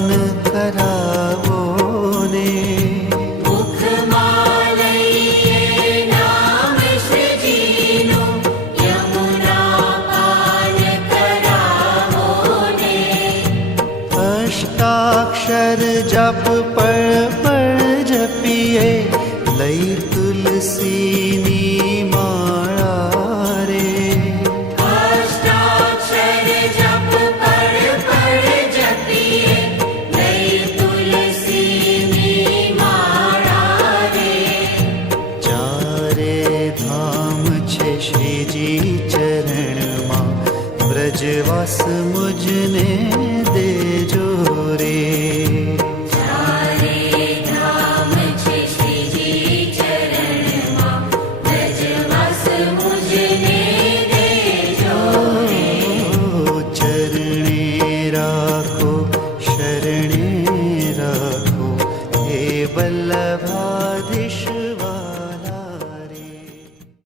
સ્નાન કરાવો ને. અષ્ટાક્ષર જપ પળ જપીએ લઈ તુલસીની માળા રે. અષ્ટાક્ષર જપ પળ જપીએ લઈ તુલસીની માળા રે. ચારે ધામ છે શ્રીજી ચરણમાં, બ્રજવાસ મુજને દે.